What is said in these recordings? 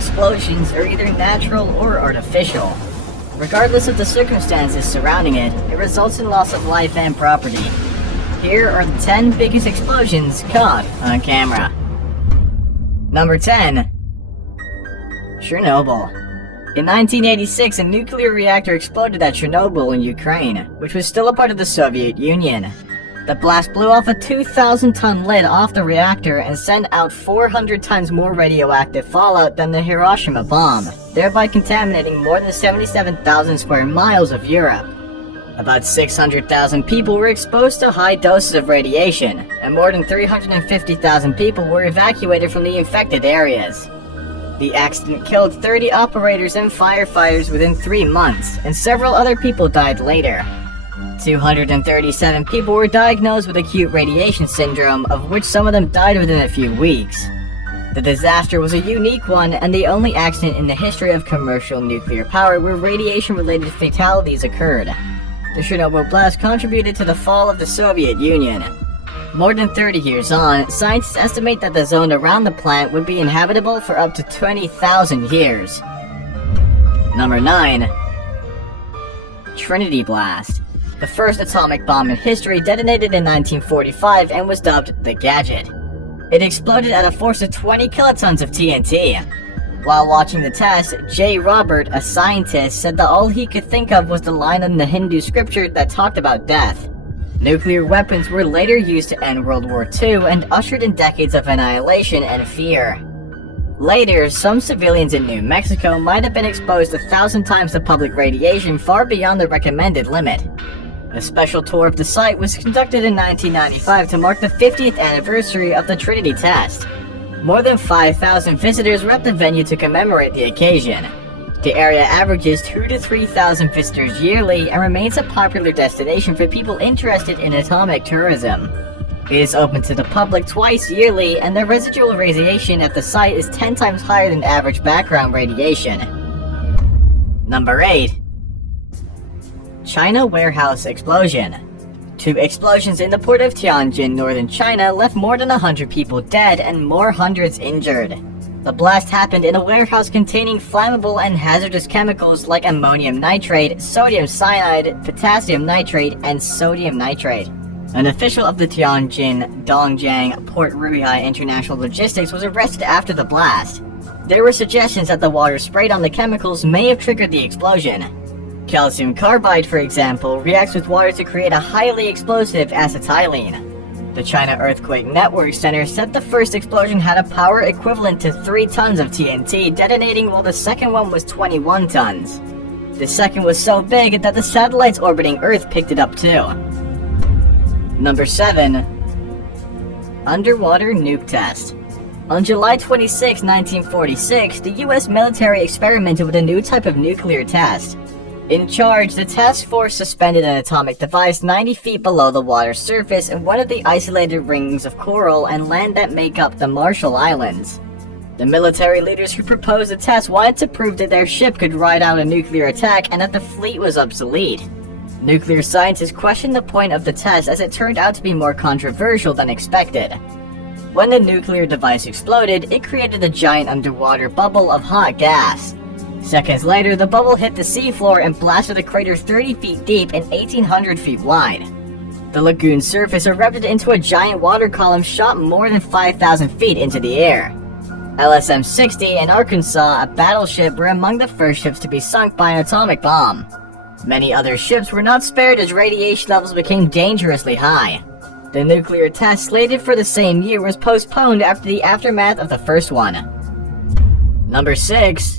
explosions are either natural or artificial. Regardless of the circumstances surrounding it, it results in loss of life and property. Here are the 10 biggest explosions caught on camera. Number 10. Chernobyl. In 1986, a nuclear reactor exploded at Chernobyl in Ukraine, which was still a part of the Soviet Union. The blast blew off a 2,000-ton lid off the reactor and sent out 400 times more radioactive fallout than the Hiroshima bomb, thereby contaminating more than 77,000 square miles of Europe. About 600,000 people were exposed to high doses of radiation, and more than 350,000 people were evacuated from the infected areas. The accident killed 30 operators and firefighters within 3 months, and several other people died later. 237 people were diagnosed with acute radiation syndrome, of which some of them died within a few weeks. The disaster was a unique one and the only accident in the history of commercial nuclear power where radiation-related fatalities occurred. The Chernobyl blast contributed to the fall of the Soviet Union. More than 30 years on, scientists estimate that the zone around the plant would be inhabitable for up to 20,000 years. Number 9. Trinity Blast. The first atomic bomb in history detonated in 1945 and was dubbed the Gadget. It exploded at a force of 20 kilotons of TNT. While watching the test, J. Robert, a scientist, said that all he could think of was the line in the Hindu scripture that talked about death. Nuclear weapons were later used to end World War II and ushered in decades of annihilation and fear. Later, some civilians in New Mexico might have been exposed 1,000 times to public radiation far beyond the recommended limit. A special tour of the site was conducted in 1995 to mark the 50th anniversary of the Trinity test. More than 5,000 visitors were at the venue to commemorate the occasion. The area averages 2,000 to 3,000 visitors yearly and remains a popular destination for people interested in atomic tourism. It is open to the public twice yearly, and the residual radiation at the site is 10 times higher than average background radiation. Number 8. China Warehouse Explosion. 2 explosions in the port of Tianjin, northern China, left more than 100 people dead and more hundreds injured. The blast happened in a warehouse containing flammable and hazardous chemicals like ammonium nitrate, sodium cyanide, potassium nitrate, and sodium nitrate. An official of the Tianjin Dongjiang Port Ruihai International Logistics was arrested after the blast. There were suggestions that the water sprayed on the chemicals may have triggered the explosion. Calcium carbide, for example, reacts with water to create a highly explosive acetylene. The China Earthquake Network Center said the first explosion had a power equivalent to 3 tons of TNT detonating, while the second one was 21 tons. The second was so big that the satellites orbiting Earth picked it up too. Number 7. Underwater Nuke Test. On July 26, 1946, the US military experimented with a new type of nuclear test. In charge, the task force suspended an atomic device 90 feet below the water's surface in one of the isolated rings of coral and land that make up the Marshall Islands. The military leaders who proposed the test wanted to prove that their ship could ride out a nuclear attack and that the fleet was obsolete. Nuclear scientists questioned the point of the test as it turned out to be more controversial than expected. When the nuclear device exploded, it created a giant underwater bubble of hot gas. Seconds later, the bubble hit the seafloor and blasted a crater 30 feet deep and 1,800 feet wide. The lagoon's surface erupted into a giant water column shot more than 5,000 feet into the air. LSM-60 and Arkansas, a battleship, were among the first ships to be sunk by an atomic bomb. Many other ships were not spared as radiation levels became dangerously high. The nuclear test slated for the same year was postponed after the aftermath of the first one. Number 6.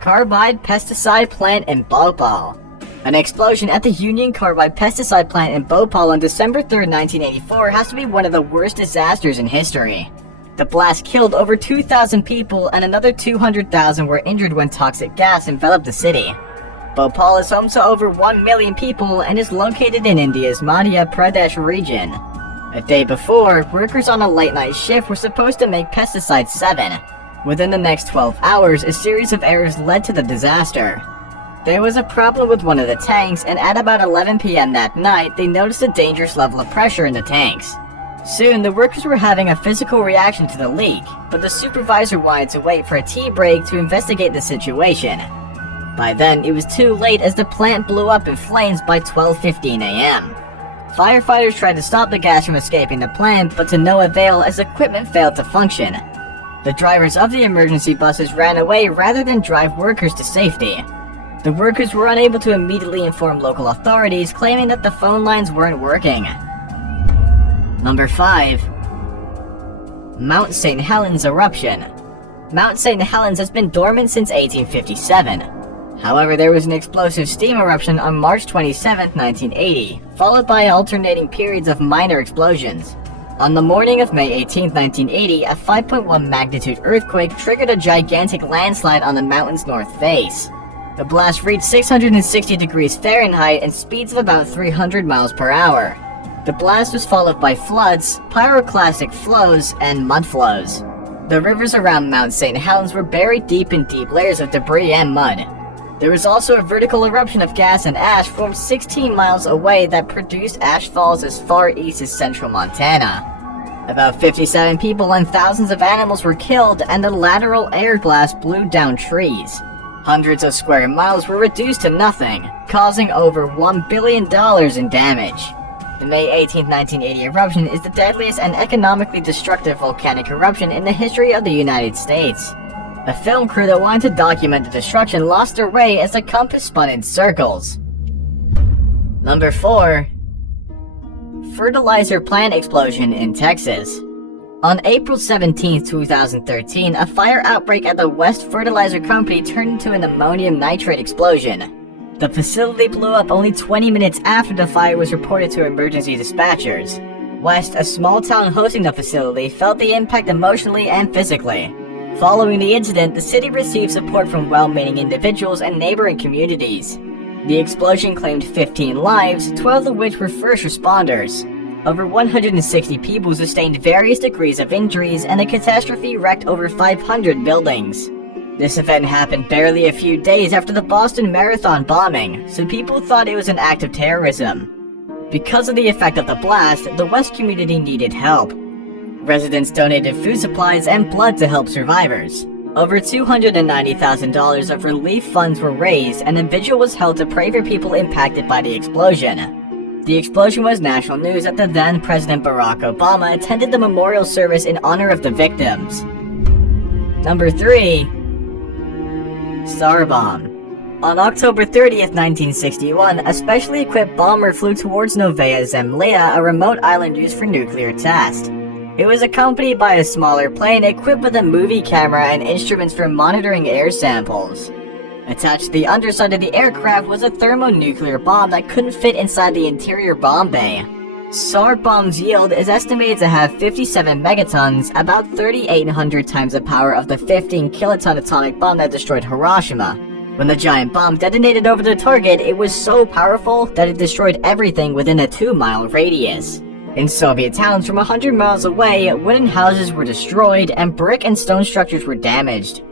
Carbide pesticide plant in Bhopal. An explosion at the Union Carbide pesticide plant in Bhopal on December 3, 1984 has to be one of the worst disasters in history. The blast killed over 2,000 people and another 200,000 were injured when toxic gas enveloped the city. Bhopal is home to over 1 million people and is located in India's Madhya Pradesh region. A day before, workers on a late-night shift were supposed to make pesticide 7. Within the next 12 hours, a series of errors led to the disaster. There was a problem with one of the tanks, and at about 11 p.m. that night, they noticed a dangerous level of pressure in the tanks. Soon, the workers were having a physical reaction to the leak, but the supervisor wanted to wait for a tea break to investigate the situation. By then, it was too late as the plant blew up in flames by 12:15 a.m. Firefighters tried to stop the gas from escaping the plant, but to no avail as equipment failed to function. The drivers of the emergency buses ran away rather than drive workers to safety. The workers were unable to immediately inform local authorities, claiming that the phone lines weren't working. Number 5. Mount St. Helens eruption. Mount St. Helens has been dormant since 1857. However, there was an explosive steam eruption on March 27, 1980, followed by alternating periods of minor explosions. On the morning of May 18, 1980, a 5.1 magnitude earthquake triggered a gigantic landslide on the mountain's north face. The blast reached 660 degrees Fahrenheit and speeds of about 300 miles per hour. The blast was followed by floods, pyroclastic flows, and mud flows. The rivers around Mount St. Helens were buried deep in deep layers of debris and mud. There was also a vertical eruption of gas and ash formed 16 miles away that produced ash falls as far east as central Montana. About 57 people and thousands of animals were killed, and the lateral air blast blew down trees. Hundreds of square miles were reduced to nothing, causing over $1 billion in damage. The May 18, 1980 eruption is the deadliest and economically destructive volcanic eruption in the history of the United States. A film crew that wanted to document the destruction lost their way as the compass spun in circles. Number 4. Fertilizer plant explosion in Texas. On April 17, 2013, a fire outbreak at the West Fertilizer Company turned into an ammonium nitrate explosion. The facility blew up only 20 minutes after the fire was reported to emergency dispatchers. West, a small town hosting the facility, felt the impact emotionally and physically. Following the incident, the city received support from well-meaning individuals and neighboring communities. The explosion claimed 15 lives, 12 of which were first responders. Over 160 people sustained various degrees of injuries, and the catastrophe wrecked over 500 buildings. This event happened barely a few days after the Boston Marathon bombing, so people thought it was an act of terrorism. Because of the effect of the blast, the West community needed help. Residents donated food supplies and blood to help survivors. Over $290,000 of relief funds were raised, and a vigil was held to pray for people impacted by the explosion. The explosion was national news as the then President Barack Obama attended the memorial service in honor of the victims. Number 3. Tsar Bomb. On October 30th, 1961, a specially equipped bomber flew towards Novaya Zemlya, a remote island used for nuclear test. It was accompanied by a smaller plane equipped with a movie camera and instruments for monitoring air samples. Attached to the underside of the aircraft was a thermonuclear bomb that couldn't fit inside the interior bomb bay. Tsar Bomb's yield is estimated to have 57 megatons, about 3,800 times the power of the 15-kiloton atomic bomb that destroyed Hiroshima. When the giant bomb detonated over the target, it was so powerful that it destroyed everything within a 2-mile radius. In Soviet towns from 100 miles away, wooden houses were destroyed and brick and stone structures were damaged.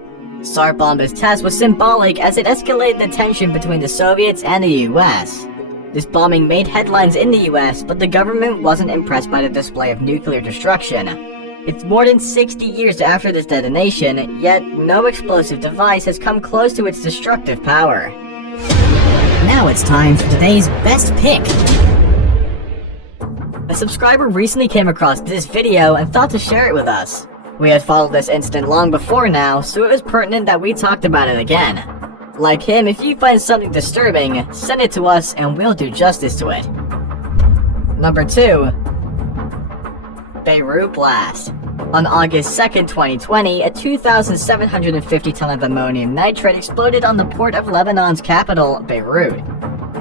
Tsar Bomb's test was symbolic as it escalated the tension between the Soviets and the US. This bombing made headlines in the US, but the government wasn't impressed by the display of nuclear destruction. It's more than 60 years after this detonation, yet no explosive device has come close to its destructive power. Now it's time for today's best pick. A subscriber recently came across this video and thought to share it with us. We had followed this incident long before now, so it was pertinent that we talked about it again. Like him, if you find something disturbing, send it to us and we'll do justice to it. Number 2. Beirut Blast. On August 2nd, 2020, a 2,750 ton of ammonium nitrate exploded on the port of Lebanon's capital, Beirut.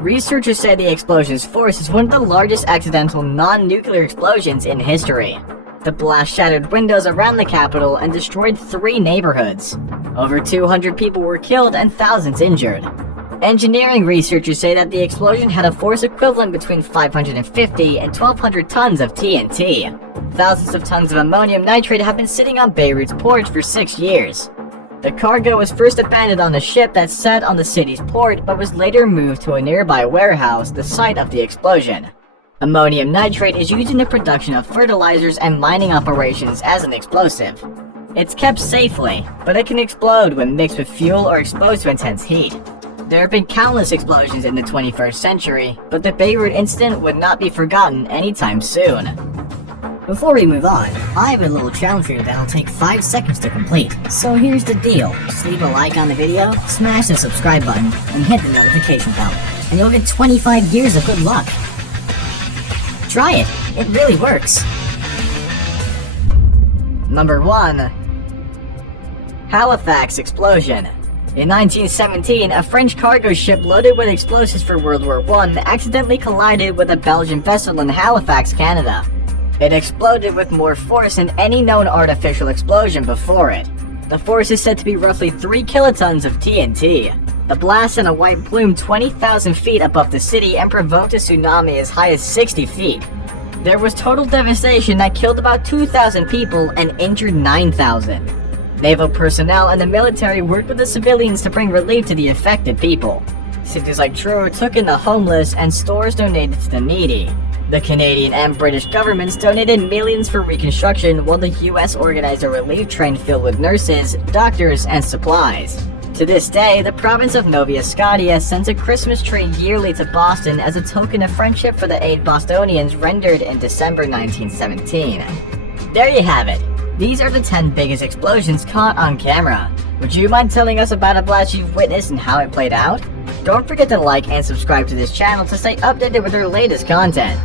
Researchers say the explosion's force is one of the largest accidental non-nuclear explosions in history. The blast shattered windows around the capital and destroyed 3 neighborhoods. Over 200 people were killed and thousands injured. Engineering researchers say that the explosion had a force equivalent between 550 and 1,200 tons of TNT. Thousands of tons of ammonium nitrate have been sitting on Beirut's port for 6 years. The cargo was first abandoned on a ship that sat on the city's port, but was later moved to a nearby warehouse, the site of the explosion. Ammonium nitrate is used in the production of fertilizers and mining operations as an explosive. It's kept safely, but it can explode when mixed with fuel or exposed to intense heat. There have been countless explosions in the 21st century, but the Beirut incident would not be forgotten anytime soon. Before we move on, I have a little challenge for you that'll take 5 seconds to complete. So here's the deal. Just leave a like on the video, smash the subscribe button, and hit the notification bell. And you'll get 25 years of good luck. Try it. It really works. Number 1. Halifax explosion. In 1917, a French cargo ship loaded with explosives for World War I accidentally collided with a Belgian vessel in Halifax, Canada. It exploded with more force than any known artificial explosion before it. The force is said to be roughly 3 kilotons of TNT. The blast sent a white plume 20,000 feet above the city and provoked a tsunami as high as 60 feet. There was total devastation that killed about 2,000 people and injured 9,000. Naval personnel and the military worked with the civilians to bring relief to the affected people. Cities like Truro took in the homeless and stores donated to the needy. The Canadian and British governments donated millions for reconstruction, while the US organized a relief train filled with nurses, doctors, and supplies. To this day, the province of Nova Scotia sends a Christmas tree yearly to Boston as a token of friendship for the 8 Bostonians rendered in December 1917. There you have it. These are the 10 biggest explosions caught on camera. Would you mind telling us about a blast you've witnessed and how it played out? Don't forget to like and subscribe to this channel to stay updated with our latest content.